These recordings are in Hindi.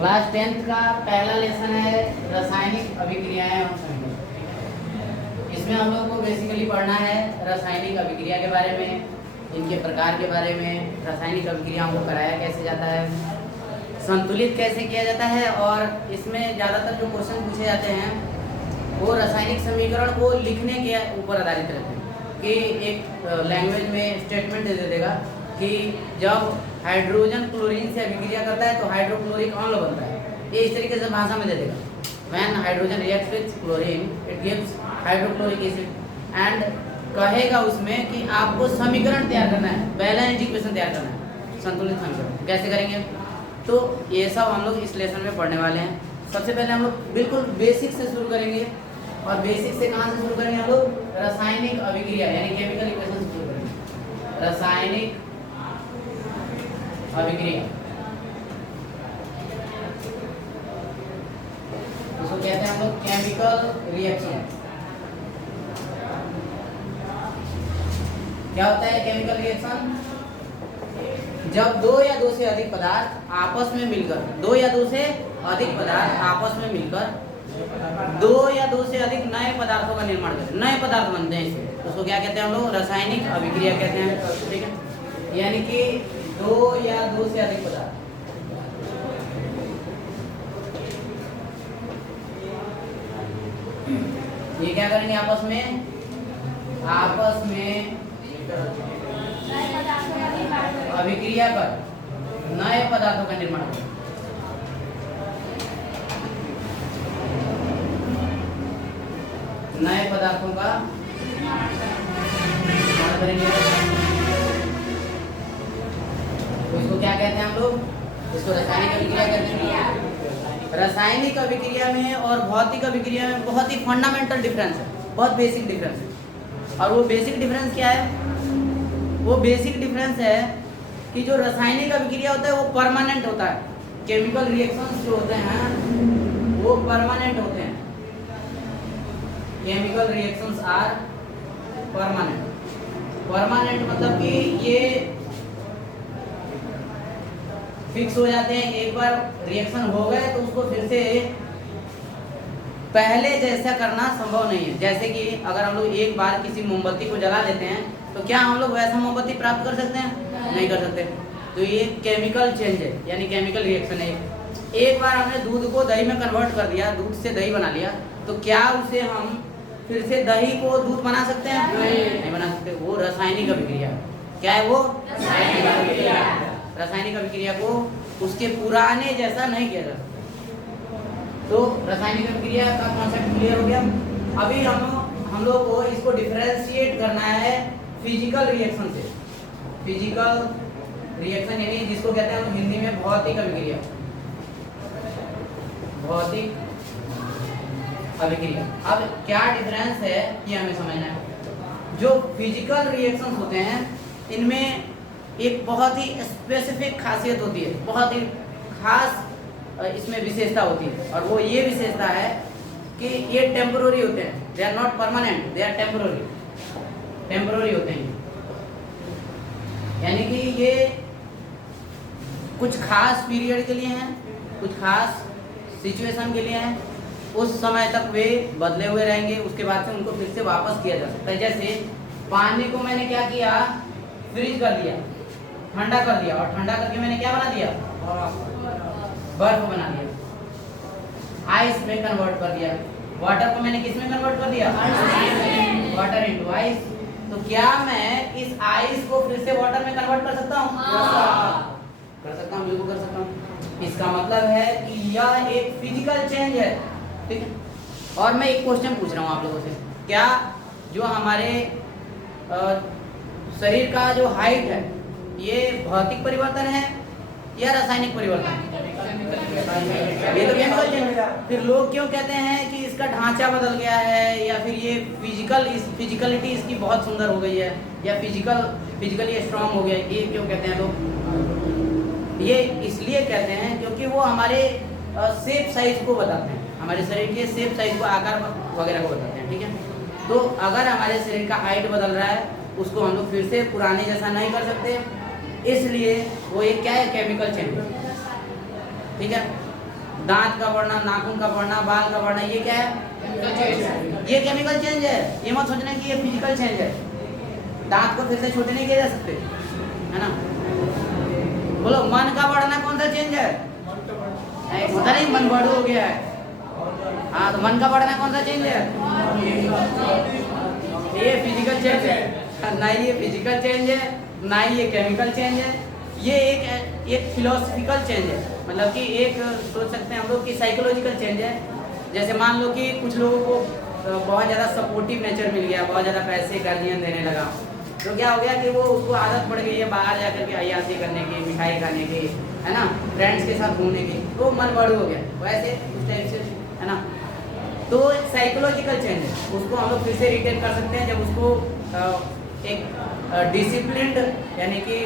क्लास 10th का पहला लेसन है रासायनिक अभिक्रियाएं और समीकरण। इसमें हम लोग को बेसिकली पढ़ना है रासायनिक अभिक्रिया के बारे में, इनके प्रकार के बारे में, रासायनिक अभिक्रियाओं को कराया कैसे जाता है, संतुलित कैसे किया जाता है। और इसमें ज़्यादातर जो क्वेश्चन पूछे जाते हैं वो रासायनिक समीकरण को लिखने के ऊपर आधारित रहते हैं कि एक लैंग्वेज में स्टेटमेंट दे देगा कि जब हाइड्रोजन क्लोरीन से अभिक्रिया करता है तो हाइड्रोक्लोरिक अम्ल बनता है। ये इस तरीके से भाषा में दे देगा, when hydrogen reacts with chlorine it gives hydrochloric acid. And कहेगा उसमें कि आपको समीकरण तैयार करना है, बैलेंस्ड इक्वेशन तैयार करना है, संतुलित समीकरण। कैसे करेंगे? तो ये सब हम लोग इस लेसन में पढ़ने वाले हैं। सबसे पहले हम लोग बिल्कुल बेसिक से शुरू करेंगे। और बेसिक से कहाँ से शुरू करेंगे? हम लोग रासायनिक अभिक्रिया यानी केमिकल इक्वेशन से शुरू करेंगे। रासायनिक अभिक्रिया इसको कहते हैं हम लोग केमिकल रिएक्शन। क्या होता है केमिकल रिएक्शन? जब दो या दो से अधिक पदार्थ आपस में मिलकर, दो या दो से अधिक पदार्थ आपस में मिलकर दो या दो से अधिक नए पदार्थों का निर्माण करते हैं, नए पदार्थ बनते हैं इससे, तो उसको क्या कहते हैं हम लोग? रासायनिक अभिक्रिया कहते हैं। ठीक है, यानी कि दो या दो से अधिक पदार्थ ये क्या करेंगे? आपस में अभिक्रिया कर नए पदार्थों का निर्माण करें। नए पदार्थों का निर्माण करेंगे। तो इसको क्या कहते हैं हम लोग? इसको रासायनिक अभिक्रिया कहते हैं। रासायनिक अभिक्रिया में और भौतिक अभिक्रिया में बहुत ही फंडामेंटल डिफरेंस है, बहुत बेसिक डिफरेंस है। और वो बेसिक डिफरेंस क्या है? वो बेसिक डिफरेंस है कि जो रासायनिक अभिक्रिया होता है वो परमानेंट होता है। केमिकल रिएक्शंस जो होते हैं वो परमानेंट होते हैं। Chemical reactions are permanent. Permanent मतलब कि ये फिक्स हो जाते हैं। एक बार रिएक्शन हो गए तो उसको फिर से पहले जैसा करना संभव नहीं है। जैसे कि अगर हम लोग एक बार किसी मोमबत्ती को जला देते हैं तो क्या हम लोग वैसा मोमबत्ती प्राप्त कर सकते हैं? नहीं कर सकते। तो ये केमिकल चेंज है, यानी केमिकल रिएक्शन है। एक बार हमने दूध को दही में कन्वर्ट कर दिया, दूध से दही बना लिया, तो क्या उसे हम फिर से दही को दूध बना सकते हैं? नहीं बना सकते। वो रासायनिक अभिक्रिया। क्या है वो? रासायनिक अभिक्रिया। रासायनिक अभिक्रिया को उसके पुराने जैसा नहीं किया जा सकता। तो रासायनिक अभिक्रिया का कॉन्सेप्ट क्लियर हो गया। अभी हम लोग को इसको डिफरेंशिएट करना है फिजिकल रिएक्शन से। फिजिकल रिएक्शन यानी जिसको कहते हैं हम हिंदी में भौतिक अभिक्रिया। भौतिक अभिक्रिया। अब क्या डिफरेंस है ये हमें समझना है। जो फिजिकल रिएक्शंस होते हैं इनमें एक बहुत ही स्पेसिफिक खासियत होती है, बहुत ही खास इसमें विशेषता होती है। और वो ये विशेषता है कि ये टेम्पोररी होते हैं। They are not permanent, they are temporary. Temporary होते हैं, यानी कि ये कुछ खास पीरियड के लिए हैं, कुछ खास सिचुएशन के लिए हैं। उस समय तक वे बदले हुए रहेंगे, उसके बाद से उनको फिर से वापस किया जा सकता है। जैसे पानी को मैंने क्या किया? फ्रीज कर दिया, ठंडा कर दिया, और ठंडा करके मैंने क्या बना दिया? बर्फ बना दिया। आइस में कन्वर्ट कर दिया। वाटर को मैंने किस में कन्वर्ट कर दिया? Water into ice. तो क्या मैं इस आइस को फिर से वाटर में कन्वर्ट कर सकता हूँ? कर सकता हूँ, बिल्कुल कर सकता हूँ। इसका मतलब है कि यह एक फिजिकल चेंज है। ठीक है। और मैं एक क्वेश्चन पूछ रहा हूँ आप लोगों से, क्या जो हमारे शरीर का जो हाइट है ये भौतिक परिवर्तन है या रासायनिक परिवर्तन? ये तो केमिकल चेंज है। फिर लोग क्यों कहते हैं कि इसका ढांचा बदल गया है, या फिर ये फिजिकलिटी इसकी बहुत सुंदर हो गई है, या फिजिकली स्ट्रांग हो गया है? ये क्यों कहते हैं लोग? ये इसलिए कहते हैं क्योंकि वो हमारे शेप साइज को बताते हैं, हमारे शरीर के शेप साइज को, आकार वगैरह को बताते हैं। ठीक है। तो अगर हमारे शरीर का हाइट बदल रहा है उसको हम लोग फिर से पुराने जैसा नहीं कर सकते, इसलिए वो एक क्या है? Chemical change. ठीक है। दांत का बढ़ना, नाखून का बढ़ना, बाल का बढ़ना, ये क्या है? ये केमिकल चेंज है। ये मत सोचना कि ये फिजिकल चेंज है। दांत को फिर से छोटे नहीं किए जा सकते, है ना? बोलो, मन का बढ़ना कौन सा चेंज है? होता नहीं, मन बढ़ू हो गया है। हाँ, तो मन का बढ़ना कौन सा चेंज है? ये फिजिकल चेंज है। ना ये फिजिकल चेंज है, ना ये केमिकल चेंज है। ये एक फिलोसफिकल चेंज है, मतलब कि एक सोच सकते हैं हम लोग कि साइकोलॉजिकल चेंज है। जैसे मान लो कि कुछ लोगों को बहुत ज़्यादा सपोर्टिव नेचर मिल गया, बहुत ज़्यादा पैसे गार्जियन देने लगा, तो क्या हो गया कि वो उसको आदत पड़ गई है बाहर जाकर के अय्याशी करने की, मिठाई खाने की, है ना, फ्रेंड्स के साथ घूमने की, तो मन बढ़ हो गया वैसे उस टाइप से, है ना। तो साइकोलॉजिकल चेंज है, उसको हम लोग फिर से रिटेन कर सकते हैं जब उसको एक डिसिप्लिन्ड यानी कि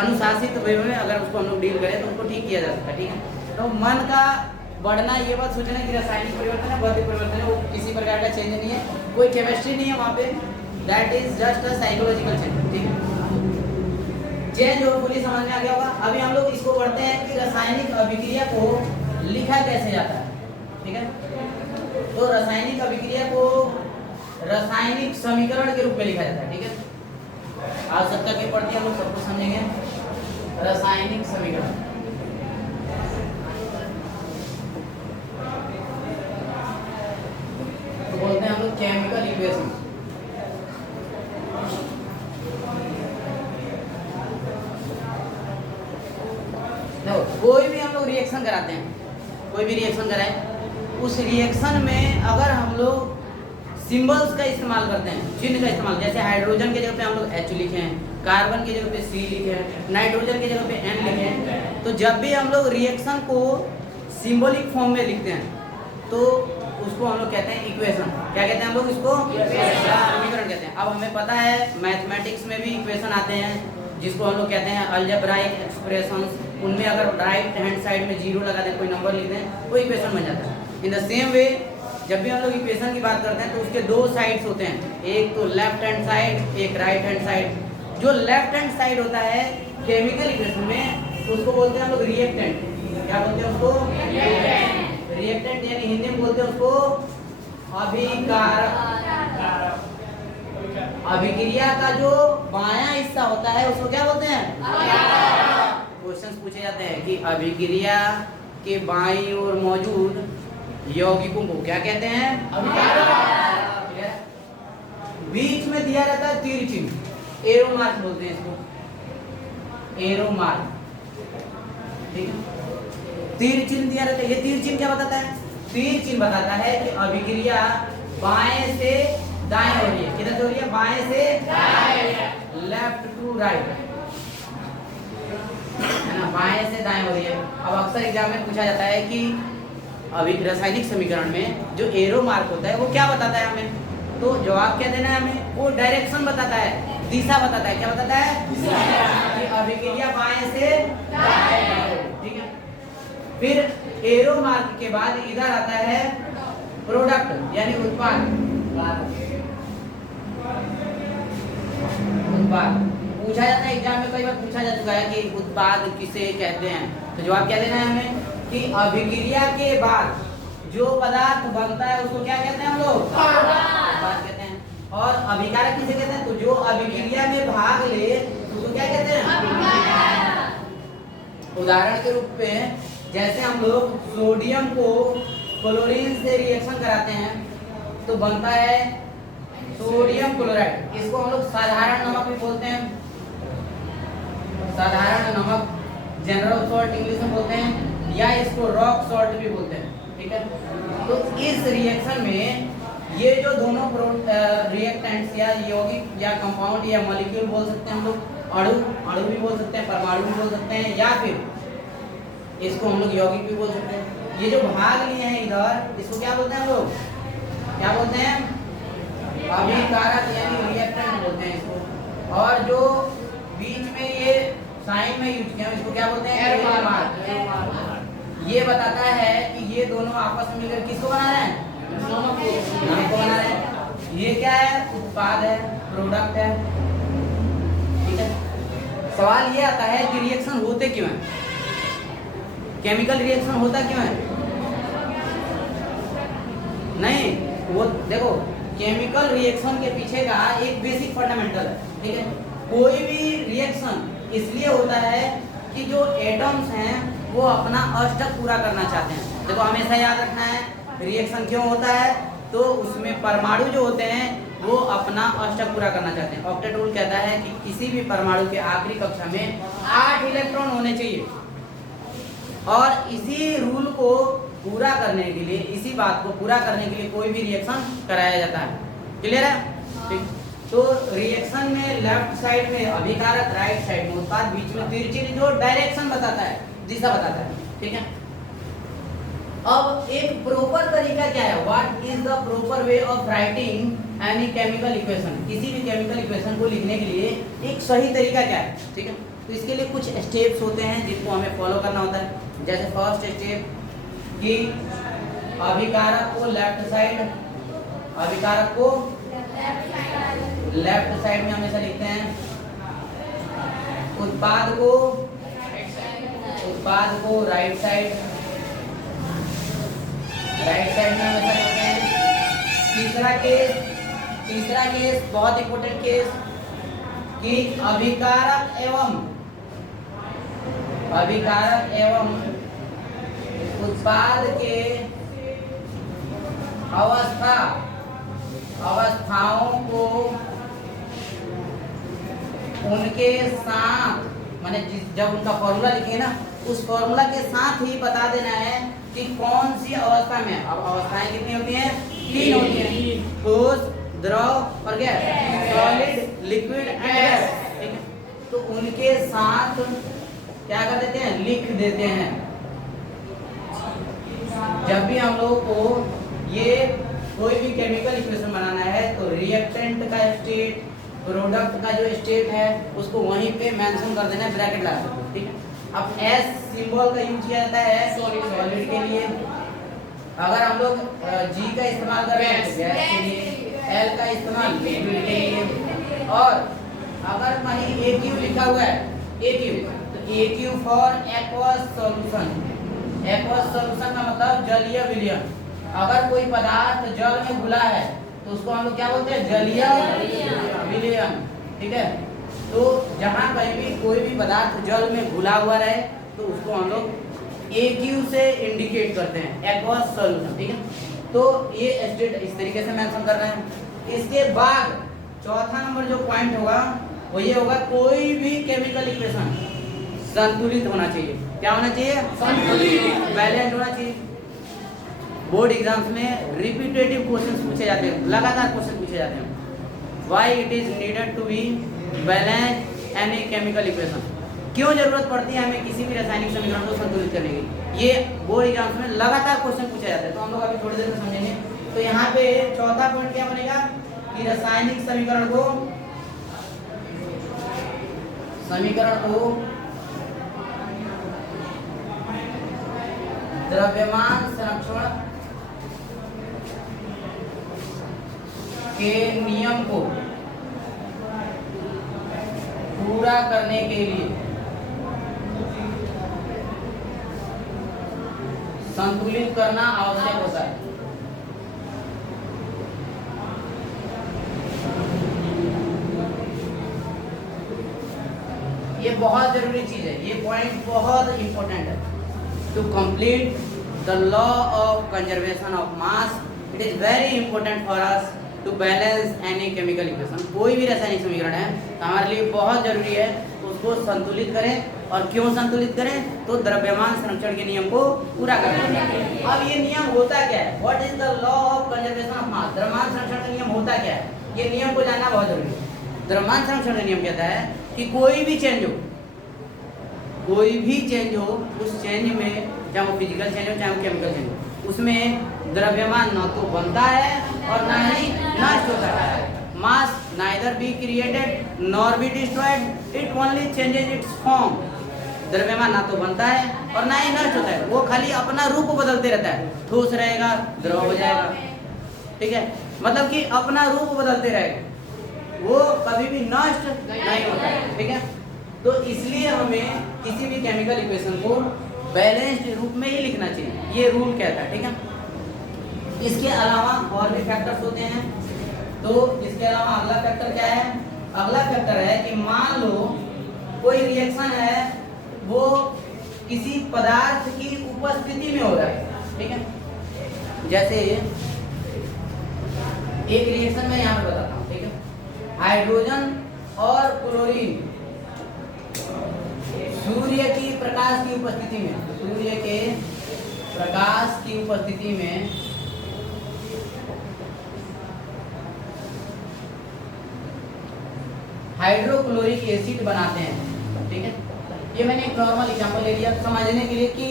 अनुशासित वे में अगर उसको हम लोग डील करें तो उसको ठीक किया जा सकता है, ठीक है। तो मन का बढ़ना, ये बात सोचना कि रासायनिक परिवर्तन है, भौतिक परिवर्तन है, वो किसी प्रकार का चेंज नहीं है, कोई केमिस्ट्री नहीं है वहाँ पे, that is just a psychological change, ठीक है। चेंज होपफुली समझ में आ गया होगा। अभी हम लोग इसको पढ़ते हैं कि रासायनिक अभिक्रिया को लिखा कैसे जाता है, ठीक है। तो रासायनिक अभिक्रिया को रासायनिक समीकरण के रूप में लिखा जाता है, ठीक है। आवश्यकता के पढ़ते हम लोग सब कुछ समझेंगे। रासायनिक समीकरण तो बोलते हैं हम लोग केमिकल इक्वेशन। देखो, कोई भी हम लोग रिएक्शन कराते हैं, कोई भी रिएक्शन कराएं, उस रिएक्शन में अगर हम लोग सिंबल्स का इस्तेमाल करते हैं, चिन्ह का इस्तेमाल, जैसे हाइड्रोजन के जगह पे हम लोग H लिखे हैं, कार्बन की जगह पे C लिखे हैं, नाइट्रोजन की जगह पे N लिखे हैं, तो जब भी हम लोग रिएक्शन को सिंबॉलिक फॉर्म में लिखते हैं तो उसको हम लोग कहते हैं इक्वेशन। क्या कहते हैं हम लोग इसको? समीकरण कहते हैं। अब हमें पता है मैथमेटिक्स में भी इक्वेशन आते हैं जिसको हम लोग कहते हैं अलजेब्राइक एक्सप्रेशंस। उनमें अगर राइट हैंड साइड में जीरो लगा दें, कोई नंबर लिख दें, वो इक्वेशन बन जाता है। इन द सेम वे जब भी हम लोग इक्वेशन की बात करते हैं तो उसके दो साइड्स होते हैं, एक तो लेफ्ट हैंड साइड, एक राइट हैंड साइड। जो लेफ्ट हैंड साइड होता है केमिकल इक्वेशन में, उसको बोलते हैं हम लोग रिएक्टेंट। क्या बोलते हैं उसको? रिएक्टेंट, यानी हिंदी में बोलते हैं उसको अभिकारक। अभिक्रिया का जो बायां हिस्सा होता है उसको क्या बोलते हैं? क्वेश्चंस पूछे जाते हैं कि अभिक्रिया के बाईं ओर मौजूद यौगिकों को क्या कहते हैं? अभिकारक। बीच में दिया रहता है तीर चिन्ह, एरो मार्क बोलते हैं इसको, एरो मार्क, ठीक है। तीर चिन्ह दिया रहता है। ये तीर चिन्ह क्या बताता है? तीर चिन्ह बताता है कि अभिक्रिया बाएं से दाएं हो रही है। किधर से हो रही है? बाएं से दाएं, लेफ्ट टू राइट, है ना, बाएं से दाएं हो रही है। अब अक्सर एग्जाम में पूछा जाता है कि अभी रासायनिक समीकरण में जो एरो मार्क होता है वो क्या बताता है हमें, तो जवाब क्या देना है हमें? वो डायरेक्शन बताता है, दिशा बताता है। क्या बताता है? दिशा। कि अभिक्रिया बाएं से दाएं, ठीक है। फिर एरो मार्क के बाद इधर आता है प्रोडक्ट यानी उत्पाद। उत्पाद पूछा जाता है एग्जाम में, कई बार पूछा जा चुका है कि उत्पाद किसे कहते हैं, तो जवाब क्या देना है हमें कि अभिक्रिया के बाद जो पदार्थ बनता है उसको क्या कहते हैं हम लोग? उत्पाद कहते हैं। और अभिकारक किसे कहते हैं? तो जो अभिक्रिया में भाग ले उसको क्या कहते हैं? उदाहरण के रूप में जैसे हम लोग सोडियम को क्लोरीन से रिएक्शन कराते हैं तो बनता है सोडियम क्लोराइड। इसको हम लोग साधारण नमक भी बोलते हैं, साधारण नमक, जनरल सॉल्ट इंग्लिश में बोलते हैं, या इसको रॉक सॉल्ट भी बोलते हैं, ठीक है। तो इस रिएक्शन में ये जो दोनों रिएक्टेंट्स या यौगिक या कंपाउंड या मॉलिक्यूल बोल सकते हैं हम लोग, अणु भी बोल सकते हैं, परमाणु भी बोल सकते हैं, या फिर इसको हम लोग यौगिक भी बोल सकते हैं। ये जो भाग लिए हैं इधर, इसको क्या बोलते हैं हम लोग? क्या बोलते हैं? अभिकारक यानी रिएक्टेंट बोलते हैं इसको। और जो बीच में ये साइन में यूज किया इसको क्या बोलते हैं? Arrow mark. ये बताता है कि ये दोनों आपस में मिलकर किसको बना रहे हैं? नमक को बना रहे हैं। ये क्या है? उत्पाद है, प्रोडक्ट है, ठीक है। सवाल ये आता है कि रिएक्शन होते क्यों है? केमिकल रिएक्शन होता क्यों है? नहीं, वो देखो केमिकल रिएक्शन के पीछे का एक बेसिक फंडामेंटल है, ठीक है। कोई भी रिएक्शन इसलिए होता है कि जो एटम्स हैं वो अपना अष्टक पूरा करना चाहते हैं। देखो हमेशा याद रखना है रिएक्शन क्यों होता है, तो उसमें परमाणु जो होते हैं वो अपना अष्टक पूरा करना चाहते हैं। ऑक्टेट रूल कहता है कि किसी भी परमाणु के आखिरी कक्षा में 8 इलेक्ट्रॉन होने चाहिए, और इसी रूल को पूरा करने के लिए, इसी बात को पूरा करने के लिए कोई भी रिएक्शन कराया जाता है। क्लियर है? ठीक। तो रिएक्शन में लेफ्ट साइड में अभिकारक, राइट साइड में उत्पाद, बीच में तिरछी जो डायरेक्शन बताता है, दिशा बताता है, ठीक है। अब एक प्रॉपर तरीका क्या है, what is the proper way of writing any chemical equation, किसी भी केमिकल इक्वेशन को लिखने के लिए एक सही तरीका क्या है, ठीक है। तो इसके लिए कुछ स्टेप्स होते हैं जिनको हमें फॉलो करना होता है। जैसे फर्स्ट स्टेप कि अभिकारक को लेफ्ट साइड, अभिकारक को लेफ्ट साइड में हमेशा लिखते हैं, उत्पाद को राइट साइड में हमेशा लिखते हैं। तीसरा केस बहुत इंपॉर्टेंट केस कि अभिकारक एवं उत्पाद के अवस्थाओं को उनके साथ, माने जब उनका फॉर्मूला लिखेंगे ना, उस फॉर्मूला के साथ ही बता देना है कि कौन सी अवस्था में। अब अवस्थाएं कितनी होती हैं? 3 होती हैं, ठोस, द्रव और gas, solid, liquid and gas, ठीक है। तो उनके साथ क्या कर देते हैं, लिख देते हैं। जब भी हम लोगों को ये कोई भी केमिकल इक्वेशन बनाना है तो रिएक्टेंट का स्टेट, प्रोडक्ट का जो स्टेट है उसको वहीं पे मेंशन कर देना है, ब्रैकेट लगा सकते हो, ठीक है। अब एस सिंबल का यूज किया जाता है सॉलिड के लिए। अगर हम लोग जी का इस्तेमाल कर रहे हैं तो गैस के लिए, एल का इस्तेमाल लिक्विड के लिए, और अगर कहीं AQ लिखा हुआ है, AQ, तो AQ for aqueous solution. Aqueous solution का मतलब जलीय विलयन। अगर कोई पदार्थ जल में घुला है तो उसको हम लोग क्या बोलते हैं, जलीय विलयन, ठीक है। तो जहाँ कहीं भी कोई भी पदार्थ जल में घुला हुआ रहे तो उसको हम लोग AQ से इंडिकेट करते हैं, एक्वस सॉल्यूशन, ठीक है। तो ये स्टेट इस तरीके से मेंशन कर रहे हैं। इसके बाद चौथा नंबर जो पॉइंट होगा वो ये होगा, कोई भी केमिकल इक्वेशन संतुलित होना चाहिए। क्या होना चाहिए? संतुलित, बैलेंस्ड होना चाहिए। बोर्ड एग्जाम्स में रिपीटेटिव क्वेश्चंस पूछे जाते हैं, लगातार क्वेश्चन पूछे जाते हैं। Why it is needed to be balance any chemical equation, क्यों जरूरत पड़ती है हमें किसी भी रासायनिक समीकरण को संतुलित करने की, ये बोर्ड एग्जाम्स में लगातार क्वेश्चन पूछे जाते हैं। तो हम लोग अभी थोड़ी देर में समझेंगे। तो यहाँ पे चौथा पॉइंट क्या बनेगा कि रासायनिक समीकरण को द्रव्यमान संरक्षण के नियम को पूरा करने के लिए संतुलित करना आवश्यक होता है। ये बहुत जरूरी चीज है, ये पॉइंट बहुत इंपॉर्टेंट है। To complete the law of conservation of mass, it is very important for us to balance any chemical equation. कोई भी रासायनिक समीकरण है तो हमारे लिए बहुत जरूरी है उसको संतुलित करें। और क्यों संतुलित करें? तो द्रव्यमान संरक्षण के नियम को पूरा करने के लिए। अब ये नियम होता क्या है? What is the law of conservation of mass? द्रव्यमान संरक्षण का नियम होता क्या है? ये नियम को जानना बहुत जरूरी है। द्रव्यमान संरक्षण का नियम कहता है कि कोई भी चेंज हो, उस चेंज में चाहे वो फिजिकल चेंज हो चाहे वो केमिकल चेंज हो, उसमें द्रव्यमान न तो बनता है और ना ही नष्ट होता है। Mass neither be created nor be destroyed, it only changes it's form. द्रव्यमान ना तो बनता है और ना ही नष्ट होता है, वो खाली अपना रूप बदलते रहता है। ठोस रहेगा, द्रव हो जाएगा, ठीक है, मतलब कि अपना रूप बदलते रहेगा, वो कभी भी नष्ट नहीं होता है, ठीक है। तो इसलिए हमें किसी भी केमिकल इक्वेशन को बैलेंस्ड रूप में ही लिखना चाहिए, ये रूल कहता है, ठीक है। इसके अलावा और भी फैक्टर्स होते हैं। तो इसके अलावा अगला फैक्टर क्या है? अगला फैक्टर है कि मान लो कोई रिएक्शन है वो किसी पदार्थ की उपस्थिति में हो रहा है, ठीक है। जैसे एक रिएक्शन में यहाँ पे बताता हूँ, ठीक है। हाइड्रोजन और क्लोरीन सूर्य की प्रकाश की उपस्थिति में, सूर्य के प्रकाश की उपस्थिति में हाइड्रोक्लोरिक एसिड बनाते हैं, ठीक है। ये मैंने एक नॉर्मल एग्जांपल ले लिया समझने के लिए कि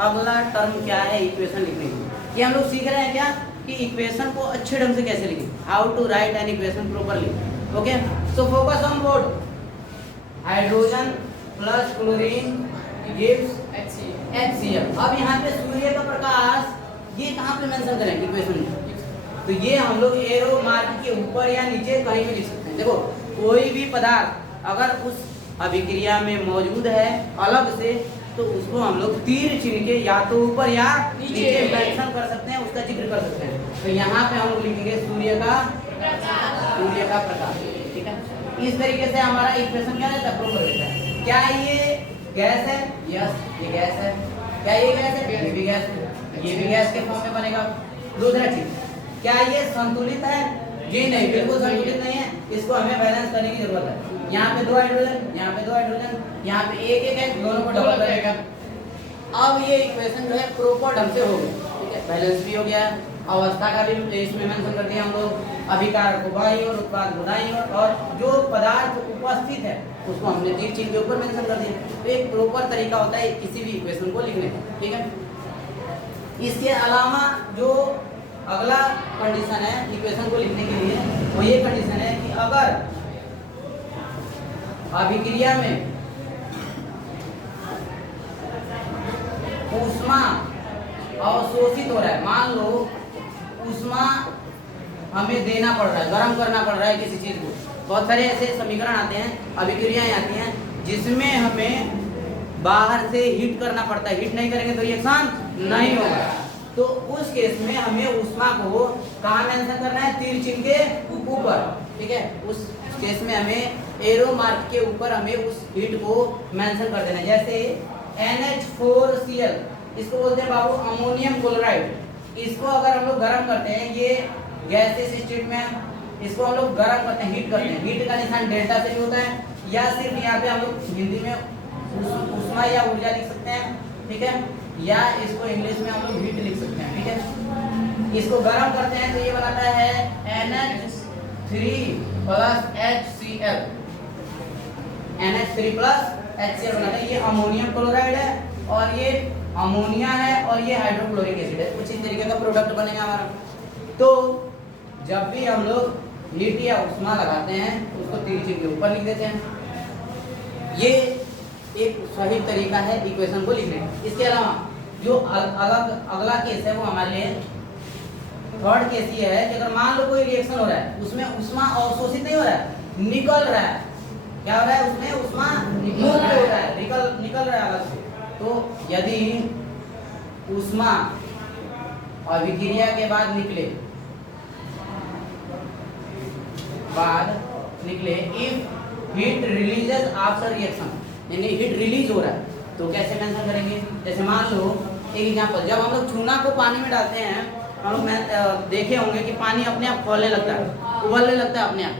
अगला टर्म क्या है इक्वेशन लिखने की। ये हम लोग सीख रहे हैं क्या कि इक्वेशन को अच्छे ढंग से कैसे लिखें, how to write an equation properly. Okay, so focus on board. Hydrogen plus chlorine gives HCl। अब यहाँ पे सूर्य का प्रकाश ये कहाँ पे मेंशन करेंगे इक्वेशन में? तो ये हम लोग एरो मार्क के ऊपर या नीचे कहीं भी लिख सकते हैं। देखो कोई भी पदार्थ अगर उस अभिक्रिया में मौजूद है अलग से, तो उसको हम लोग तीर चिन्ह के या तो ऊपर या नीचे मेंशन कर सकते हैं, उसका जिक्र कर सकते हैं। तो यहाँ पे हम लोग लिखेंगे सूर्य का प्रकाश, ठीक है। इस तरीके से हमारा इक्वेशन क्या रहता है, प्रूफ रहता है। क्या ये गैस है? यस, ये गैस है। क्या ये गैस है? ये भी गैस है। ये भी गैस के फॉर्म में बनेगा। दूसरा चीज, क्या ये संतुलित है? ये नहीं, बिल्कुल संतुलित नहीं है। इसको हमें बैलेंस करने की जरूरत है। यहाँ पे 2 हाइड्रोजन, यहाँ पे 2 हाइड्रोजन, यहाँ पे एक है, दोनों को डबल करेगा। अब ये इक्वेशन जो है प्रॉपर ढंग से हो गई, ठीक है। बैलेंस भी हो गया, अवस्था का भी इसमें मेंशन कर दिया हम लोग, अभिकारक को बाईं ओर, उत्पाद को दाईं ओर, और जो पदार्थ उपस्थित है उसको हमने तीर चिन्ह के ऊपर मेंशन कर दिया। तो एक प्रॉपर तरीका होता है किसी भी इक्वेशन को लिखने का, ठीक है। इसके अलावा जो अगला कंडीशन है इक्वेशन को लिखने के लिए, वो ये कंडीशन है कि अगर अभिक्रिया में ऊष्मा अवशोषित हो रहा है, मान लो ऊष्मा हमें देना पड़ रहा है, गर्म करना पड़ रहा है किसी चीज को। बहुत सारे ऐसे समीकरण आते हैं, अभिक्रियाएं आती हैं जिसमें हमें बाहर से हीट करना पड़ता है। हीट नहीं करेंगे तो रिएक्शन नहीं होगा। तो उस केस में हमें ऊष्मा को कहाँ मेंशन करना है? तीर चिन्ह के ऊपर, ठीक है। उस केस में हमें एरो मार्क के ऊपर हमें उस हीट को मेंशन कर देना है। जैसे NH4Cl, इसको बोलते हैं बाबू अमोनियम क्लोराइड। इसको अगर हम लोग गर्म करते हैं, ये गैसेस स्टेट में, इसको हम लोग गर्म करते हैं, हीट करते हैं। हीट का निशान डेल्टा से भी होता है, या सिर्फ यहाँ पे हम लोग हिंदी में ऊष्मा या ऊर्जा लिख सकते हैं, ठीक है। या इसको इंग्लिश में हम लोग हीट लिख सकते हैं, ठीक है। इसको गर्म करते हैं तो ये बनाता है NH3 plus HCl। NH3 plus HCl बनाता है। ये अमोनियम क्लोराइड है और ये अमोनिया है और ये हाइड्रोक्लोरिक एसिड है। कुछ इस तरीके का प्रोडक्ट बनेगा हमारा। तो जब भी हम लोग हीट या ऊष्मा लगाते हैं उसको तीर चिन्ह के ऊपर लिख देते हैं। ये एक सही तरीका है इक्वेशन को लिखने का। इसके अलावा जो अगला केस है वो हमारे लिए थर्ड केस ये है कि अगर मान लो कोई रिएक्शन हो रहा है, उसमें ऊष्मा अवशोषित नहीं हो रहा है, निकल रहा है। क्या हो रहा है? उसमें ऊष्मा निकल रहा है, निकल रहा है अलग से। तो यदि ऊष्मा अभिक्रिया के बाद निकले, if heat releases after reaction, यानी हीट रिलीज हो रहा है, तो कैसे मेंशन करेंगे? जैसे मान लो एक एग्जांपल, जब हम लोग चूना को पानी में डालते हैं, हम लोग देखे होंगे कि पानी अपने आप खोलने लगता है, उबलने लगता है अपने आप।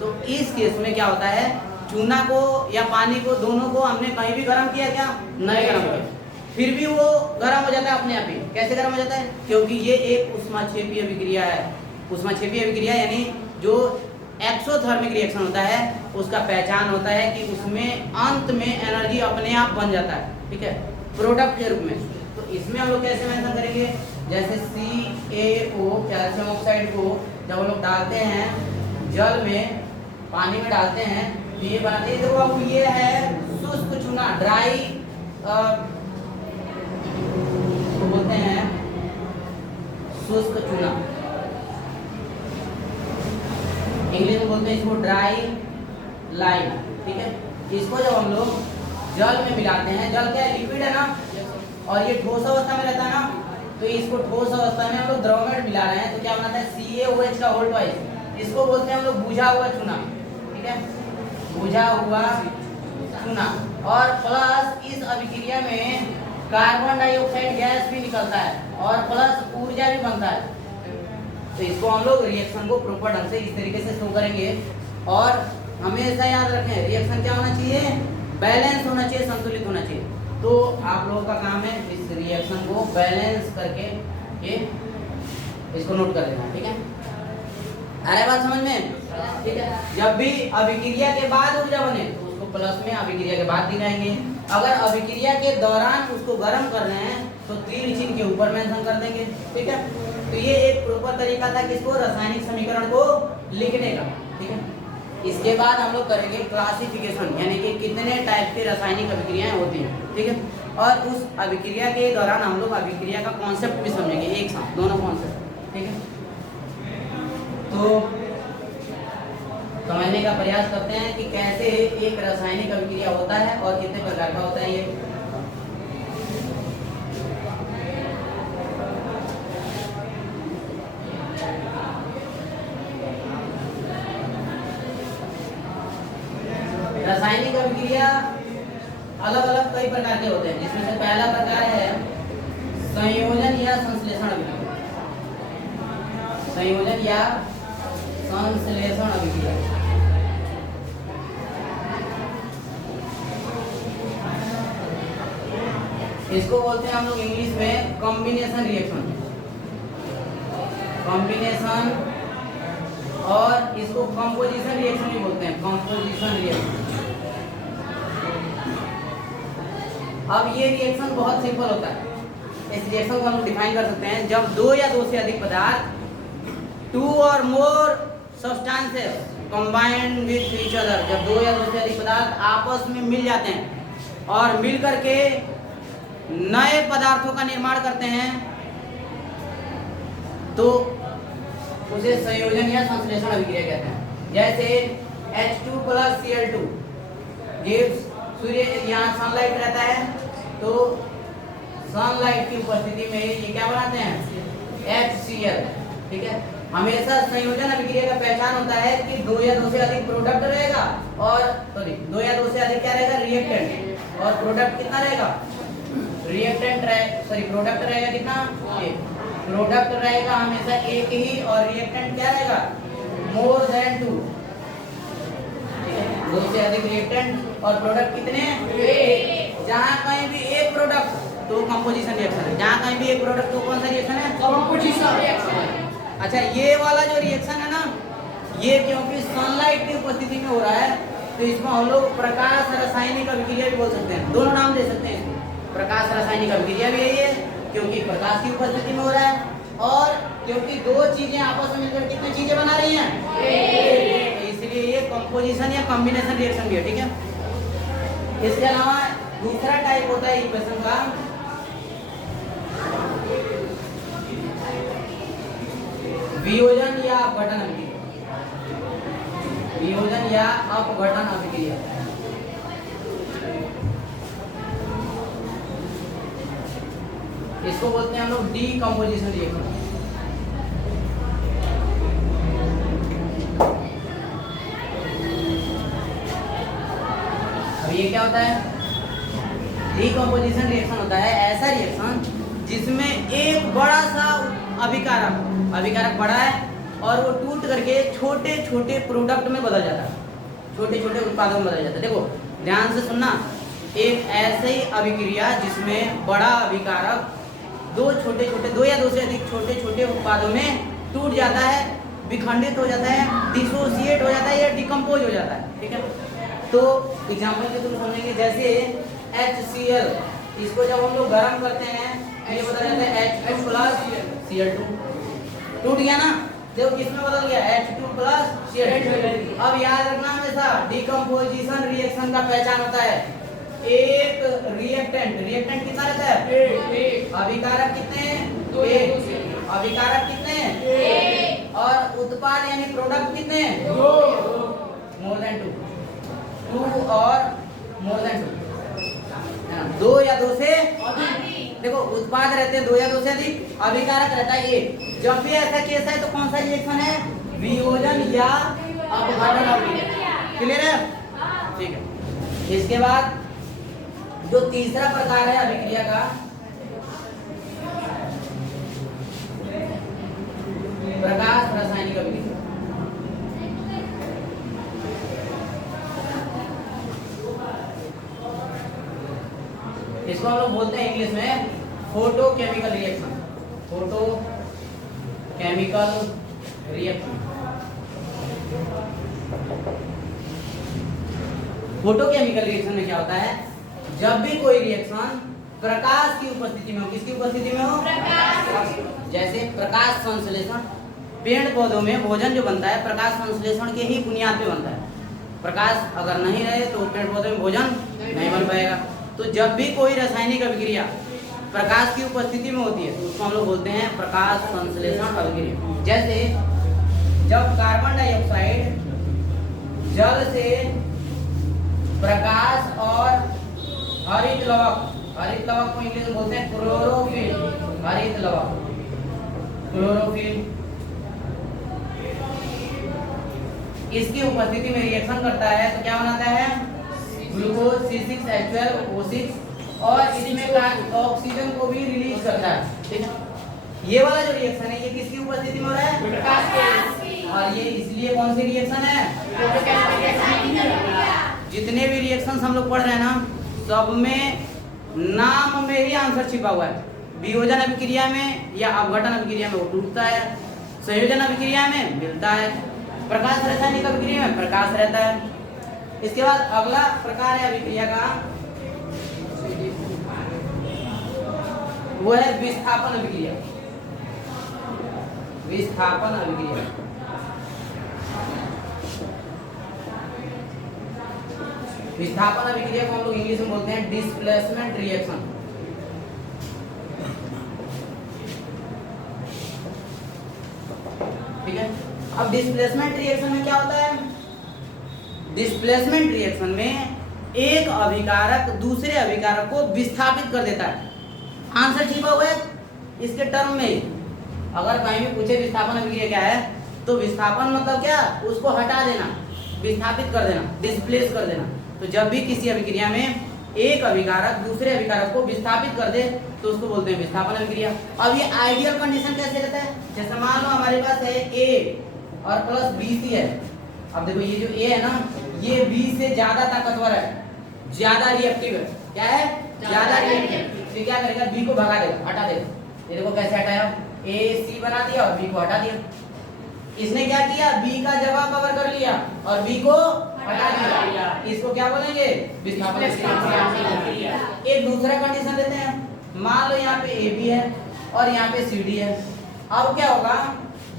तो इस केस में क्या होता है, चूना को या पानी को, दोनों को हमने कहीं भी गर्म किया क्या? नहीं गर्म किया, फिर भी वो गर्म हो जाता है अपने आप ही। कैसे गर्म हो जाता है? क्योंकि ये एक ऊष्माक्षेपीय अभिक्रिया है। ऊष्माक्षेपीय अभिक्रिया यानी जो एक्सोथर्मिक रिएक्शन होता है, उसका पहचान होता है कि उसमें अंत में एनर्जी अपने आप बन जाता है, ठीक है, प्रोडक्ट के रूप में। तो इसमें हम लोग कैसे मेंशन करेंगे? जैसे CaO, कैल्शियम ऑक्साइड को जब हम लोग डालते हैं जल में, पानी में डालते हैं, तो ये बनाते हैं। देखो अब ये है शुष्क चूना, ड्राई, तो बोलते हैं शुष्क चूना, इंग्लिश में बोलते हैं इसको ड्राई लाइम, ठीक है। इसको जब हम लोग जल में मिलाते हैं, जल क्या है? लिक्विड है ना, और ये ठोस अवस्था में रहता है ना, तो इसको ठोस अवस्था में हम लोग द्रव में मिला रहे हैं, तो क्या बनाता है CaOH का होल ट्वाइस। इसको बोलते हैं हम लोग बुझा हुआ चूना, ठीक है, बुझा हुआ चूना। और प्लस इस अभिक्रिया में कार्बन डाइऑक्साइड गैस भी निकलता है और प्लस ऊर्जा भी बनता है। तो इसको हम लोग रिएक्शन को प्रॉपर ढंग से इस तरीके से शो करेंगे। और हमेशा याद रखें रिएक्शन क्या होना चाहिए, बैलेंस होना चाहिए, संतुलित होना चाहिए। तो आप लोगों का काम है इस रिएक्शन को बैलेंस करके ये इसको नोट कर लेना, ठीक है। आ रहा है बात समझ में, ठीक है। जब भी अभिक्रिया के बाद ऊर्जा बने तो उसको प्लस में, अभिक्रिया के बाद दिखाएंगे। अगर अभिक्रिया के दौरान उसको गर्म कर रहे हैं तो तीर चिन्ह के ऊपर मेंशन कर देंगे, ठीक है। तो ये एक प्रॉपर तरीका था किसको, रासायनिक समीकरण को लिखने का, ठीक है। इसके बाद हम लोग करेंगे क्लासिफिकेशन, यानी कि कितने टाइप के रासायनिक अभिक्रियाएं होती हैं, ठीक है। और उस अभिक्रिया के दौरान हम लोग अभिक्रिया का कॉन्सेप्ट भी समझेंगे एक साथ, दोनों कॉन्सेप्ट, ठीक है। तो समझने का प्रयास करते हैं कि कैसे एक रासायनिक अभिक्रिया होता है और कितने प्रकार का होता है ये। रासायनिक अभिक्रिया अलग अलग कई प्रकार के होते हैं, जिसमें से पहला प्रकार है संयोजन या संश्लेषण अभिक्रिया। संयोजन या संश्लेषण अभिक्रिया, इसको बोलते हैं हम लोग इंग्लिश में कॉम्बिनेशन रिएक्शन, कॉम्बिनेशन। और इसको कंपोजिशन रिएक्शन भी बोलते हैं, कंपोजिशन रिएक्शन। अब ये रिएक्शन बहुत सिंपल होता है। इस रिएक्शन को हम डिफाइन कर सकते हैं जब दो या दो से अधिक पदार्थ, टू और मोर substances combined with each other, जब दो या दो से अधिक पदार्थ आपस में मिल जाते हैं और मिल करके नए पदार्थों का निर्माण करते हैं तो उसे संयोजन या संश्लेषण अभिक्रिया कहते हैं। जैसे H2 + Cl2 गिव्स, सूर्य यहाँ सनलाइट रहता है तो सनलाइट की उपस्थिति में ये क्या बनाते हैं HCl, ठीक है। हमेशा संयोजन अभिक्रिया का पहचान होता है कि दो या दो से अधिक प्रोडक्ट रहेगा और दो या दो से अधिक क्या रहेगा रिएक्टेंट, और प्रोडक्ट कितना रहेगा प्रोडक्ट रहेगा कितना, एक। प्रोडक्ट रहेगा हमेशा एक ही और रिएक्टेंट क्या रहेगा मोर देन 2, दो से अधिक रिएक्टेंट और प्रोडक्ट कितने एक। जहाँ कहीं भी एक प्रोडक्ट तो कंपोजिशन रिएक्शन है, जहाँ कहीं भी एक प्रोडक्ट तो कौन सा रिएक्शन है, कंपोजिशन रिएक्शन है। अच्छा, ये वाला जो रिएक्शन है ना, ये क्योंकि सनलाइट की उपस्थिति में हो रहा है तो इसको हम लोग प्रकाश रासायनिक अभिक्रिया भी बोल सकते हैं, दोनों नाम दे सकते हैं इसको। प्रकाश रासायनिक अभिक्रिया भी यही है क्योंकि प्रकाश की उपस्थिति में हो रहा है, और क्योंकि दो चीजें आपस में मिलकर कितनी चीजें बना रही हैं, इसलिए ये कंपोजिशन या कॉम्बिनेशन रिएक्शन भी है, ठीक है। इसके अलावा दूसरा टाइप होता है इक्वेशन का वियोजन या अपघटन अभिक्रिया, वियोजन या अपघटन अभिक्रिया। इसको बोलते हैं हम लोग डीकंपोजिशन रिएक्शन। अब ये क्या होता है, डीकंपोजिशन रिएक्शन होता है ऐसा रिएक्शन जिसमें एक बड़ा सा अभिकारक बड़ा है और वो टूट करके छोटे छोटे प्रोडक्ट में बदल जाता है, छोटे छोटे उत्पादों में बदल जाता है। देखो ध्यान से सुनना, एक ऐसी अभिक्रिया जिसमें बड़ा अभिकारक दो या दो से अधिक छोटे छोटे उत्पादों में टूट जाता है, विखंडित हो जाता है, डिसोसिएट हो जाता है या डिकम्पोज हो जाता है, ठीक है। तो एग्जाम्पल के थ्रू समझेंगे, जैसे HCl, इसको जब हम लोग गर्म करते हैं ये बदल जाता है H2 + Cl2, टूट गया ना, देखो किसमें बदल गया H2 + Cl2। अब याद रखना हमेशा डिकम्पोजिशन रिएक्शन का पहचान होता है एक रिएक्टेंट कितना रहता है, अभिकारक कितने, अभिकारक कितने, और उत्पाद यानी प्रोडक्ट कितने, मोर देन 2 और मोर देन 2, दो या दो से अधिक, देखो उत्पाद रहते हैं 2 या 2 से अधिक, अभिकारक रहता है 1। जब भी ऐसा केस है तो कौन सा रिएक्शन है? वियोजन या अपघटन अभिक्रिया। क्लियर है? ठीक है। इसके बाद जो तीसरा प्रकार है अभिक्रिया का, प्रकाश रासायनिक अभिक्रिया। इसको हम लोग बोलते हैं इंग्लिश में photochemical reaction. Photochemical reaction. Photochemical reaction में क्या होता है? जब भी कोई रिएक्शन प्रकाश की उपस्थिति में हो, किसकी उपस्थिति में हो? प्रकाश। जैसे प्रकाश संश्लेषण, पेड़ पौधों में भोजन जो बनता है प्रकाश संश्लेषण के ही बुनियाद पे बनता है। प्रकाश अगर नहीं रहे तो पेड़ पौधे में भोजन नहीं बन पाएगा। तो जब भी कोई रासायनिक अभिक्रिया प्रकाश की उपस्थिति में होती है तो उसको हम लोग बोलते हैं प्रकाश संश्लेषण अभिक्रिया। जैसे जब कार्बन डाइऑक्साइड जल से प्रकाश और हरित लवक को इंग्लिश में बोलते हैं क्लोरोफिल, हरित लवक क्लोरोफिल, इसकी उपस्थिति में रिएक्शन करता है तो क्या बनाता है? ग्लूकोज C6H12O6 और इसमें का ऑक्सीजन को भी रिलीज करता है। ठीक है, ये वाला जो रिएक्शन है ये किसकी उपस्थिति में हो रहा है? प्रकाश की। और ये इसलिए कौन सी रिएक्शन है? जितने भी रिएक्शंस हम लोग पढ़ रहे हैं ना, सब में नाम में ही आंसर छिपा हुआ है। वियोजन अभिक्रिया में या अपघटन अभिक्रिया में वो टूटता है, संयोजन अभिक्रिया में मिलता है, प्रकाश रासायनिक अभिक्रिया में प्रकाश रहता है। इसके बाद अगला प्रकार है अभिक्रिया का, वो है विस्थापन अभिक्रिया। विस्थापन अभिक्रिया विस्थापन अभिक्रिया को हम लोग इंग्लिश में बोलते हैं डिस्प्लेसमेंट रिएक्शन। ठीक है, अब डिस्प्लेसमेंट रिएक्शन में क्या होता है? डिस्प्लेसमेंट रिएक्शन में एक अभिकारक दूसरे अभिकारक को विस्थापित कर देता है। आंसर छिपा हुआ है इसके टर्म में। अगर कहीं भी पूछे विस्थापन अभिक्रिया क्या है तो विस्थापन मतलब क्या? उसको हटा देना, विस्थापित कर देना, डिस्प्लेस कर देना। तो जब भी किसी अभिक्रिया में एक अभिकारक दूसरे अभिकारक को विस्थापित कर दे तो उसको बोलते हैं विस्थापन अभिक्रिया। अब ये आइडियल कंडीशन कैसे रहता है? जैसे मान लो हमारे पास है A और प्लस BC है। अब देखो ये जो A है ना, ये B से ज्यादा ताकतवर है, ज्यादा रिएक्टिव है। क्या है? ज्यादा रिएक्टिव। तो क्या करेगा? B को भगा देगा, हटा देगा। ये देखो कैसे हटाया, A C बना दिया और B को हटा दिया। इसने क्या किया? B का जगह कवर कर लिया और B को हटा दिया। इसको क्या बोलेंगे? विस्थापन अभिक्रिया। एक दूसरा कंडीशन लेते हैं। मान लो यहाँ पे AB है और यहाँ पे CD है। अब क्या होगा?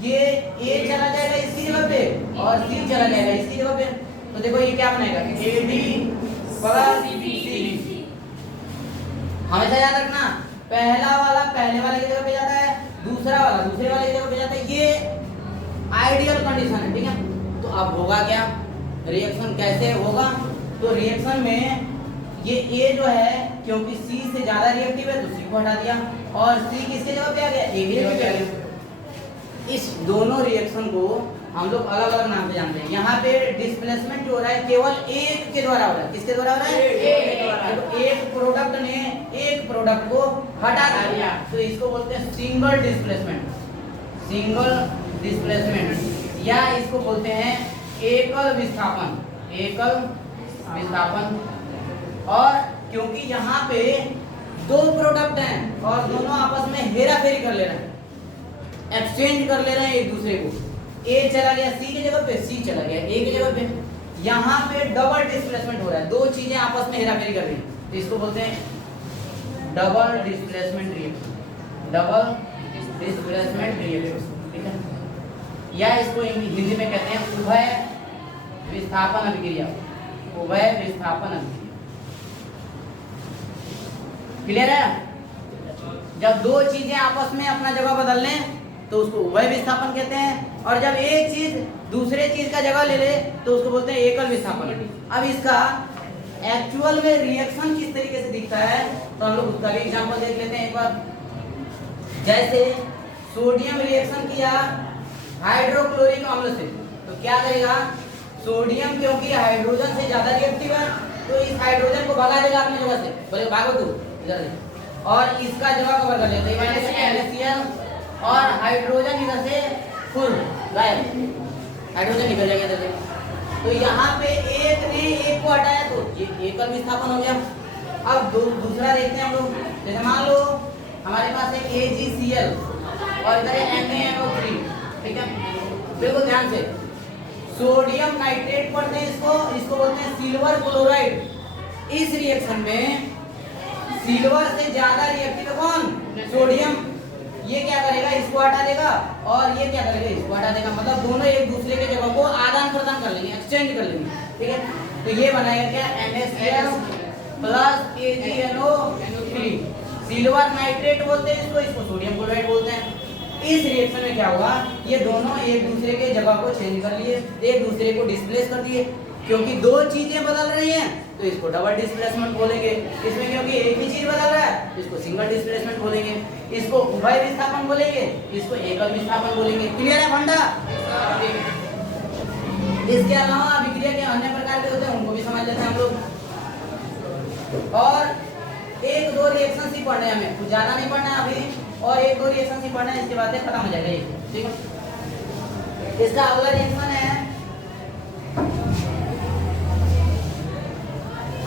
ये A चला जाएगा इसकी जगह पे और C चला जाएगा इसकी जगह पे। तो देखो ये क्या बनेगा? AB plus CD। हमेशा याद रखना, पहला वाला पहले वाले की जगह पे जाता है, दूसरा वाला दूसरे वाले की जगह पे जाता है। ये आइडियल कंडीशन है। ठीक है, तो अब होगा क्या? रिएक्शन कैसे होगा? तो रिएक्शन में ये A जो है क्योंकि C से ज्यादा रिएक्टिव है तो C को हटा दिया और C किसके जगह पे आ गया? A की जगह पे आ गया। इस दोनों रिएक्शन को हम लोग अलग अलग नाम से जानते हैं। यहाँ पे डिस्प्लेसमेंट जो हो रहा है केवल एक के द्वारा हो रहा है। किसके द्वारा हो रहा है? एक के द्वारा। तो एक प्रोडक्ट ने एक प्रोडक्ट को हटा दिया तो इसको बोलते हैं सिंगल डिस्प्लेसमेंट। सिंगल डिस्प्लेसमेंट या इसको बोलते हैं एकल विस्थापन। एकल विस्थापन। और क्योंकि यहाँ पे दो प्रोडक्ट हैं और दोनों आपस में हेरा फेरी कर ले रहे हैं, एक्सचेंज कर ले रहे हैं एक दूसरे को। A चला गया C की जगह पे, C चला गया A की जगह पे। यहाँ पे डबल डिस्प्लेसमेंट हो रहा है, दो चीजें आपस में हेराफेरी कर रही हैं। तो इसको बोलते हैं double displacement reaction. Double displacement reaction. ठीक है, या इसको हिंदी में कहते हैं उभय विस्थापन अभिक्रिया। उभय विस्थापन अभिक्रिया। क्लियर है? जब दो चीजें आपस में अपना जगह बदल लें तो उसको उभय विस्थापन कहते हैं, और जब एक चीज दूसरे चीज का जगह ले ले तो उसको बोलते हैं एकल विस्थापन। अब इसका एक्चुअल में रिएक्शन किस तरीके से दिखता है तो हम लोग उसका भी एग्जांपल देख लेते हैं एक बार। जैसे सोडियम रिएक्शन किया हाइड्रोक्लोरिक अम्ल से, तो क्या करेगा, सोडियम क्योंकि हाइड्रोजन से ज्यादा रिएक्टिव है तो इस हाइड्रोजन को भगा देगा अपनी जगह से, बोले भागो तू इधर से, और इसका जगह कवर कर लेते हैं और हाइड्रोजन इधर से फुल गायब, हाइड्रोजन निकल जाएगा इधर से। तो यहाँ पे एक ने एक को हटाया तो ये एकल विस्थापन हो गया। अब दूसरा देखते हैं हम लोग, जैसे मान लो हमारे पास है AgCl और इधर है NaNO3, ठीक है, बिल्कुल ध्यान से। सोडियम नाइट्रेट पढ़ते हैं इसको बोलते हैं सिल्वर क्लोराइड। इस रिएक्शन में सिल्वर से ज्यादा रिएक्टिव कौन, सोडियम। ये क्या करेगा, इसको हटा देगा और ये क्या करेगा, इसको हटा देगा, मतलब दोनों एक दूसरे के जगह को आदान प्रदान कर लेंगे, एक्सचेंज कर लेंगे, ठीक है। तो ये बनाएगा क्या, NaCl plus AgNO3, silver nitrate बोलते हैं इसको सोडियम क्लोराइड बोलते हैं। इस रिएक्शन में क्या हुआ, ये दोनों एक दूसरे के जगह को चेंज कर लिए, एक दूसरे को डिस्प्लेस कर दिए, क्योंकि दो चीजें बदल रही हैं तो इसको डबल डिस्प्लेसमेंट बोलेंगे। इसमें क्योंकि एक ही चीज बदल रहा है इसको सिंगल डिस्प्लेसमेंट बोलेंगे, इसको उभय विस्थापन बोलेंगे, इसको एकल विस्थापन बोलेंगे। क्लियर है फंडा? इसके अलावा अभिक्रिया के अन्य प्रकार के होते हैं, उनको भी समझ लेते हैं हम लोग। और एक दो रिएक्शन ही पढ़ने हमें, कुछ ज्यादा नहीं पढ़ना है अभी, और एक दो रिएक्शन ही पढ़ना है, इसके बाद खत्म हो जाएगा ये, ठीक है। इसका अगला रिएक्शन है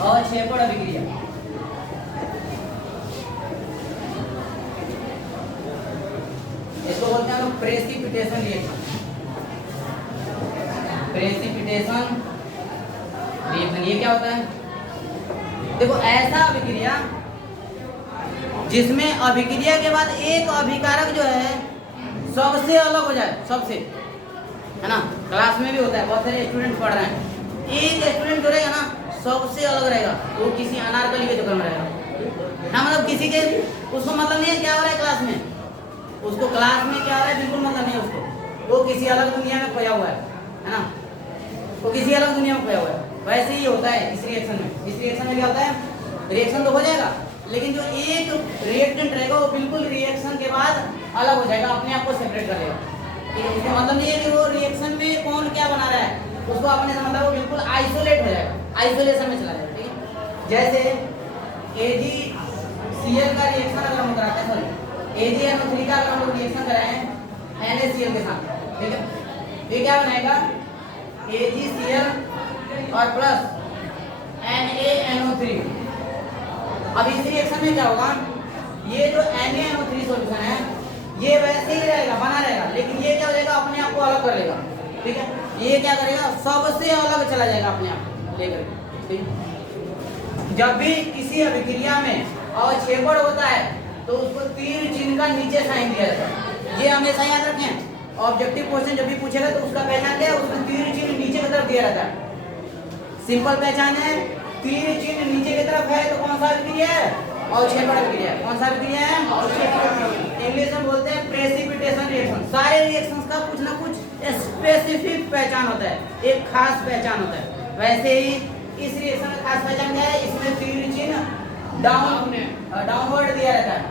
अवक्षेपण अभिक्रिया। इसको बोलते हैं हम प्रेसिपिटेशन रिएक्शन। प्रेसिपिटेशन रिएक्शन ये क्या होता है, देखो ऐसा अभिक्रिया जिसमें अभिक्रिया के बाद एक अभिकारक जो है सबसे अलग हो जाए, सबसे, है ना। क्लास में भी होता है, बहुत सारे स्टूडेंट पढ़ रहे हैं, एक स्टूडेंट जो रहेगा ना सबसे अलग रहेगा, वो किसी अनारकली के दुकान में रहेगा ना, मतलब किसी के उसको मतलब नहीं है क्या हो रहा है क्लास में, उसको क्लास में क्या हो रहा है बिल्कुल मतलब नहीं है उसको, वो किसी अलग दुनिया में खोया हुआ है ना, वो किसी अलग दुनिया में खोया हुआ है। वैसे ही होता है इस रिएक्शन में। इस रिएक्शन में क्या होता है, रिएक्शन तो हो जाएगा लेकिन जो एक रिएक्टेंट रहेगा वो बिल्कुल रिएक्शन के बाद अलग हो जाएगा, अपने आप को सेपरेट कर लेगा, ठीक है। इसका मतलब नहीं है कि वो रिएक्शन में कौन क्या बना रहा है उसको अपने से मतलब वो बिल्कुल आइसोलेट हो जाएगा, आइसोलेशन में चला जाएगा, ठीक है। जैसे AgCl का रिएक्शन अगर हम कराते हैं, सॉरी AgNO3 का अगर हम लोग रिएक्शन कराएं NaCl के साथ, ठीक है, ये क्या बनाएगा AgCl और प्लस NaNO3। अब इस रिएक्शन में क्या होगा, ये जो NaNO3 सॉल्यूशन है ये वैसे ही रहेगा, बना रहेगा, लेकिन ये क्या हो जाएगा, अपने आप को अलग कर लेगा, ठीक है। ये क्या करेगा, सबसे अलग चला जाएगा अपने आप लेकर, ठीक। जब भी किसी अभिक्रिया में अवक्षेपण होता है तो उसको तीर चिन्ह का नीचे साइन दिया जाता है, ये हमेशा याद रखें। ऑब्जेक्टिव क्वेश्चन जब भी पूछेगा तो उसका पहचान क्या है, उसमें तीर चिन्ह नीचे की तरफ दिया रहता है। सिंपल पहचान है, तीर चिन्ह नीचे की तरफ है तो कौन सा अभिक्रिया है, अवक्षेपण अभिक्रिया। कौन सा अभिक्रिया है, इंग्लिश में बोलते हैं प्रेसिपिटेशन रिएक्शन। सारे रिएक्शंस का कुछ ना कुछ स्पेसिफिक पहचान होता है, एक खास पहचान होता है। वैसे ही इस रिएक्शन में खास पहचान क्या है, इसमें तीर चिन्ह डाउनवर्ड दिया रहता है,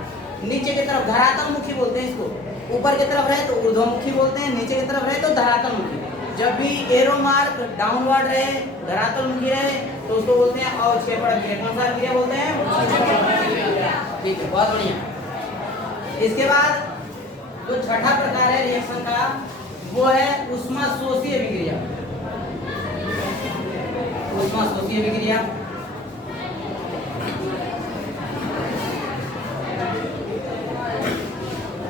नीचे की तरफ धरातलमुखी बोलते हैं इसको, ऊपर की तरफ रहे तो ऊर्ध्वमुखी बोलते हैं, नीचे की तरफ रहे तो धरातलमुखी। जब भी एरो मार्क डाउनवर्ड रहे, धरातलमुखी रहे तो उसको बोलते हैं अवक्षेपण अभिक्रिया। कौन सा अभिक्रिया बोलते हैं, ठीक है, बहुत बढ़िया। इसके बाद जो छठा प्रकार है रिएक्शन का वो है ऊष्माशोषी अभिक्रिया। ऊष्माशोषी अभिक्रिया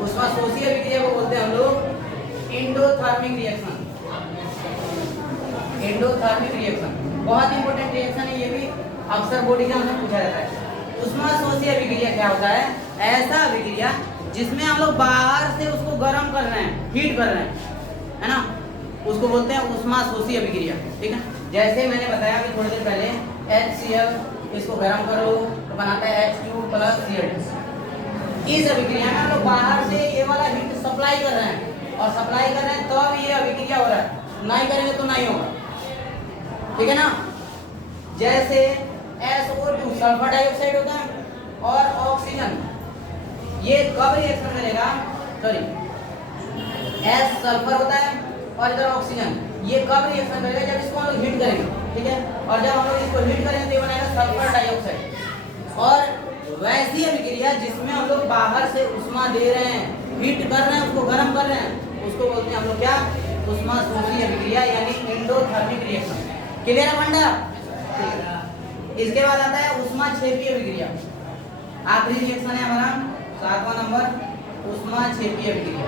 ऊष्माशोषी अभिक्रिया को बोलते हैं हम लोग एंडोथर्मिक रिएक्शन। एंडोथर्मिक रिएक्शन बहुत इंपॉर्टेंट रिएक्शन है, ये भी अक्सर बोर्ड एग्जाम में पूछा जाता है। ऊष्माशोषी अभिक्रिया क्या होता है, ऐसा अभिक्रिया जिसमें हम लोग बाहर से उसको गर्म कर रहे हैं, हीट कर रहे हैं, है ना, उसको बोलते हैं ऊष्माशोषी अभिक्रिया, ठीक है। जैसे मैंने बताया अभी थोड़ी देर पहले HCl इसको गर्म करो तो बनाता है H2 प्लस Cl। इस अभिक्रिया में हम लोग बाहर से ये वाला हीट सप्लाई कर रहे हैं और सप्लाई कर रहे हैं तब ये अभिक्रिया हो रहा है, नहीं करेंगे तो नहीं होगा, ठीक है ना। जैसे SO2 सल्फर डाइऑक्साइड होता है, और ऑक्सीजन ये कब रिएक्शन करेगा, सॉरी एस सल्फर होता है और इधर ऑक्सीजन, ये कब रिएक्शन करेगा, जब इसको हम लोग हीट करेंगे, ठीक है। और जब हम लोग इसको हीट करेंगे तो ये बनेगा सल्फर डाइऑक्साइड। और वैसी अभिक्रिया जिसमें हम लोग बाहर से उष्मा दे रहे हैं, हीट कर रहे हैं, उसको गर्म कर रहे हैं, उसको बोलते हैं हम लोग क्या, उष्मा शोषी अभिक्रिया यानी एंडोथर्मिक रिएक्शन। क्लियर है फंडा? इसके बाद आता है उष्मा क्षेपी अभिक्रिया। आखिरी रिएक्शन है हमारा 7वां नंबर, उष्मा क्षेपी अभिक्रिया।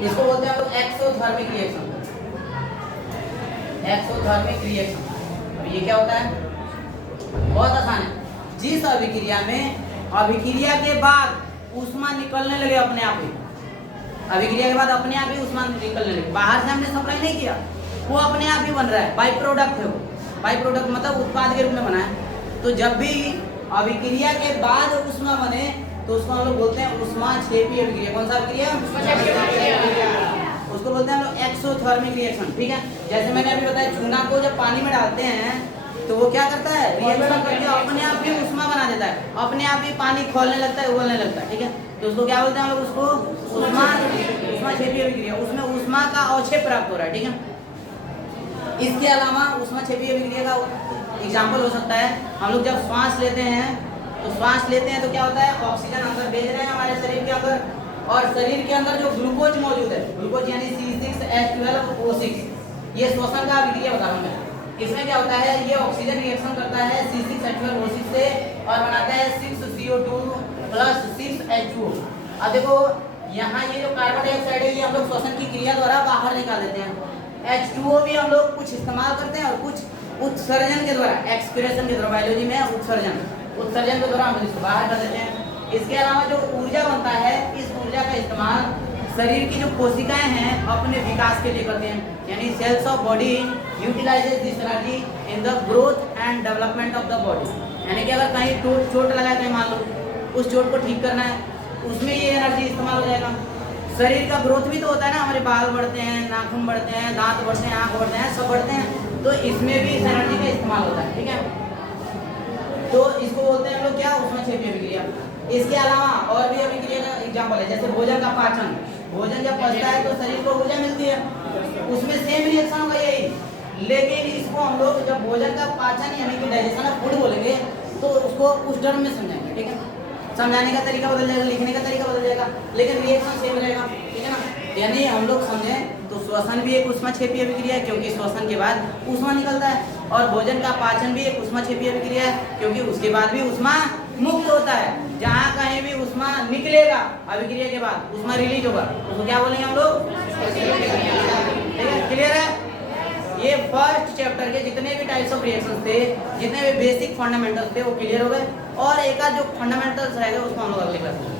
इसको बोलते हैं हम लोग एक्सोथर्मिक रिएक्शन। Exothermic reaction. अब ये क्या होता है, बहुत आसान है। जिस अभिक्रिया में अभिक्रिया के बाद उष्मा निकलने लगे अपने आप ही, अभिक्रिया के बाद अपने आप ही उष्मा निकलने लगे, बाहर से हमने सप्लाई नहीं किया, वो अपने आप ही बन रहा है, बाई प्रोडक्ट है वो। बाई प्रोडक्ट मतलब उत्पाद के रूप में बना है। तो जब भी अभिक्रिया के बाद उष्मा बने तो उसको हम लोग बोलते हैं उष्मा क्षेपी अभिक्रिया। कौन सा अभिक्रिया? उसको बोलते हैं हम लोग एक्सोथर्मिक रिएक्शन, ठीक है। जैसे मैंने अभी बताया, चूना को जब पानी में डालते हैं तो वो क्या करता है, रिएक्शन करके अपने आप ही उष्मा बना देता है, अपने आप ही पानी खौलने लगता है, उबलने लगता है, ठीक है। तो उसको क्या बोलते हैं हम लोग, उसको उष्मा क्षेपी अभिक्रिया। उसमें उष्मा का अवक्षेप प्राप्त हो रहा है, ठीक है। इसके अलावा उष्मा क्षेपी अभिक्रिया का एग्जाम्पल हो सकता है, हम लोग जब श्वास लेते हैं तो श्वास लेते हैं तो क्या होता है, ऑक्सीजन अंदर भेज रहे हैं हमारे शरीर के अंदर, और शरीर के अंदर जो ग्लूकोज मौजूद है, ग्लूकोज यानी C6H12O6, ये श्वसन का अभिक्रिया बता रहा हूं मैं। इसमें क्या होता है, ये ऑक्सीजन रिएक्शन करता है C6H12O6 से और बनाता है 6CO2 प्लस 6H2O। अब देखो यहाँ ये जो कार्बन डाइऑक्साइड है, ये हम लोग श्वसन की क्रिया द्वारा बाहर निकाल देते हैं। H2O भी हम लोग कुछ इस्तेमाल करते हैं और कुछ उत्सर्जन के द्वारा, एक्सक्रेशन के द्वारा, बायोलॉजी में उत्सर्जन के द्वारा हम लोग इसको बाहर कर देते हैं। इसके अलावा जो ऊर्जा बनता है, इस ऊर्जा का इस्तेमाल शरीर की जो कोशिकाएं हैं अपने विकास के लिए करते हैं, यानी cells of body utilizes this energy in the growth and development of the body. यानी कि अगर कहीं चोट लगा है, कहीं मान लो उस चोट को ठीक करना है, उसमें ये एनर्जी इस्तेमाल हो जाएगा। शरीर का ग्रोथ भी तो होता है ना, हमारे बाल बढ़ते हैं, नाखून बढ़ते हैं, दांत बढ़ते हैं, आँख बढ़ते हैं, सब बढ़ते हैं, तो इसमें भी इस एनर्जी का इस्तेमाल होता है, ठीक है। तो इसको बोलते हैं हम लोग क्या, उष्मा क्षेपी अभिक्रिया। इसके अलावा और भी अभिक्रिया का एग्जाम्पल है, जैसे भोजन का पाचन। भोजन जब पचता है तो शरीर को ऊर्जा मिलती है, उसमें सेम रिएक्शन होगा यही। लेकिन इसको हम लोग जब भोजन का पाचन यानी कि डाइजेशन ऑफ फूड बोलेंगे तो उसको उस टर्म में समझाएंगे, ठीक है। समझाने का तरीका बदल जाएगा, लिखने का तरीका बदल जाएगा, लेकिन रिएक्शन सेम रहेगा, ठीक है ना। यानी हम लोग समझें तो श्वसन भी एक उष्मा क्षेपी अभिक्रिया है, क्योंकि श्वसन के बाद उष्मा निकलता है, और भोजन का पाचन भी एक उष्मा क्षेपी अभिक्रिया है, क्योंकि उसके बाद भी उष्मा मुक्त होता है। जहाँ कहीं भी उष्मा निकलेगा अभिक्रिया के बाद, उष्मा रिलीज होगा, उसको क्या बोलेंगे हम लोग, ठीक है। क्लियर है? ये फर्स्ट चैप्टर के जितने भी टाइप्स ऑफ रिएक्शंस थे, जितने भी बेसिक फंडामेंटल्स थे वो क्लियर हो गए, और एक आध जो फंडामेंटल्स रहेगा उसको हम लोग अगले क्लास में